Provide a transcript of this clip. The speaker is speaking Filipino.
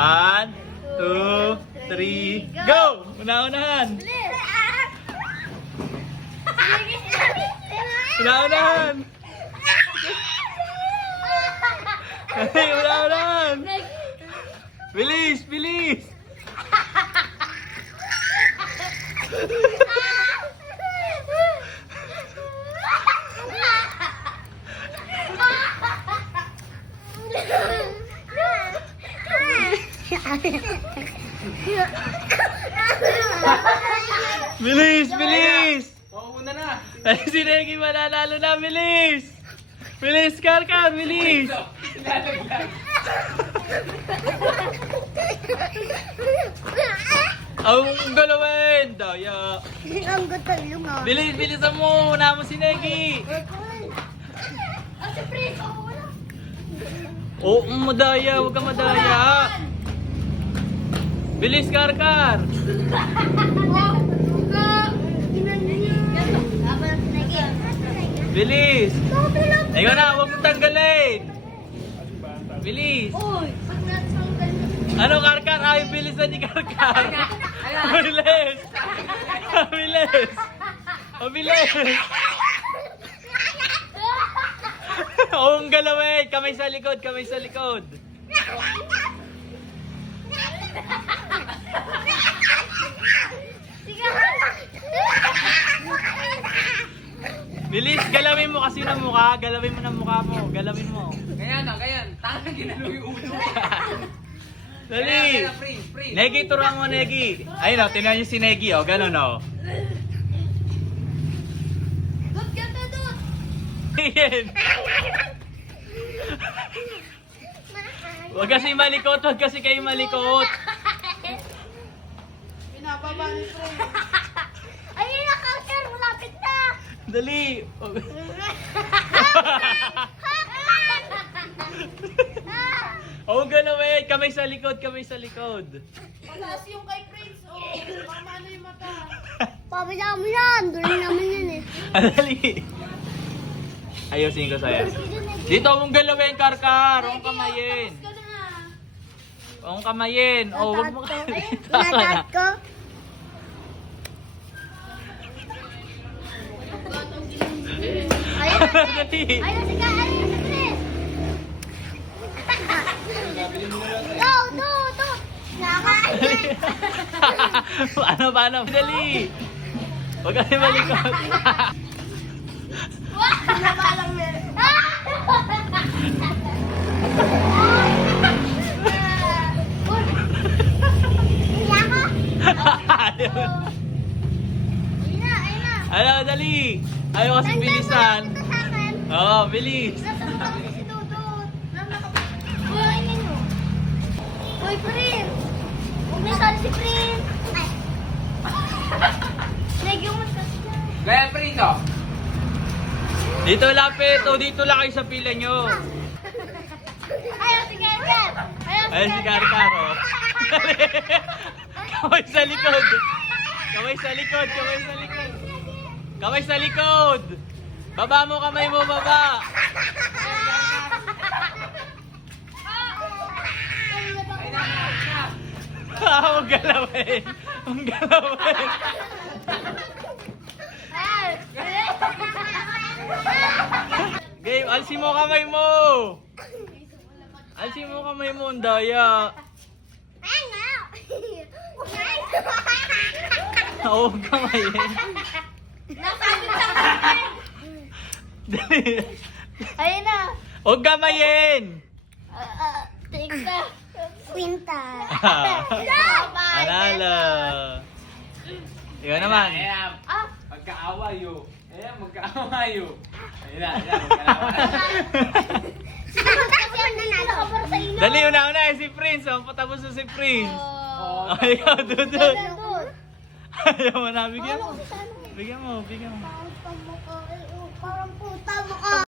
One, two, three, go! Una-unahan! Una-unahan! Hey, una-unahan! Bilis! Bilis! Bilis! Bilis! Mauuna na. Ay, si Reggie mananalo na! Bilis! Bilis, Karkar! Bilis! Ang galawin! Daya! Ang gutal yung ah. Bilis! Bilisan mo! Una mo si Negi! Oh, wala. Oo, oh, madaya! Huwag ka madaya! Bilis, Karkar! Bilis! Ikaw na! Huwag mong tanggalin! Bilis! Ano, Karkar? Ay, bilis na ni Karkar! Bilis! Bilis! Bilis! Oo, ang galawin! Kamay sa likod! Kamay sa likod! Bilis! Galawin mo kasi ng mukha! Galawin mo ng mukha mo! Galawin mo! Ganyan na, ganyan. Tangan ginalo yung ulo. Dali! Negi, turuan mo, Negi. Ayun o, tingnan niyo si Negi, o. Ganun, o. Dut ka to, Dut. Huwag kasi malikot, huwag kasi kayo malikot. Pinababa ni Prince. Ayun na, Kalkar, malapit na. Dali. Oh, galawin. Kamay sa likod, kamay sa likod. Mataas yung kay Prince, oh. Mamano yung mata. Pabila mo yan. Doon naman yan eh. Dali. Ayusin ko sa'yo. Dito mong galawin, Karkar. Huwag kamayin. Tapos ka na. Huwag kamayin. Oh, huwag mo Tinatat ko. Ka na. Ayun na, Dali. Ayun si Ka, ayun si Chris. Go, go. Nakain. ano ba ano? Dali. Huwag kasi malikot. na. ano, dali. Ayaw kasi bilisan. Oo, oh, bilis. Uy, na sali si Prince. Ay. Nagyo mo kasi dyan. Ganyan, Prince, oh. Dito lapit. O, dito lang kayo sa pila nyo. Ayaw si Gargar. Ayaw si Karkar, oh. Kamay sa likod. Kamay sa likod, kamay sa likod. Kamay sa likod. Baba mo kamay mo, baba. Ah, ang galawin. Ang galawin. Game, alsi mo kamay mo. Alsi mo kamay mo, ang daya. Oo, kamayin. Dali. Ayun na. Huwag kamayin. Tingka. Quinta. Analo. Ikaw naman. Ayan, Ah. Ayan. Ayun na, ayan, ang nanalo ka para sa ino. Dali, una-una eh, si Prince. Ang patapos na si Prince. Oh, ikaw. Dudut. Ayaw mo na, bigyan mo. Ano, kasi ano? Bigyan mo, bigyan mo. Parang puta mo ka.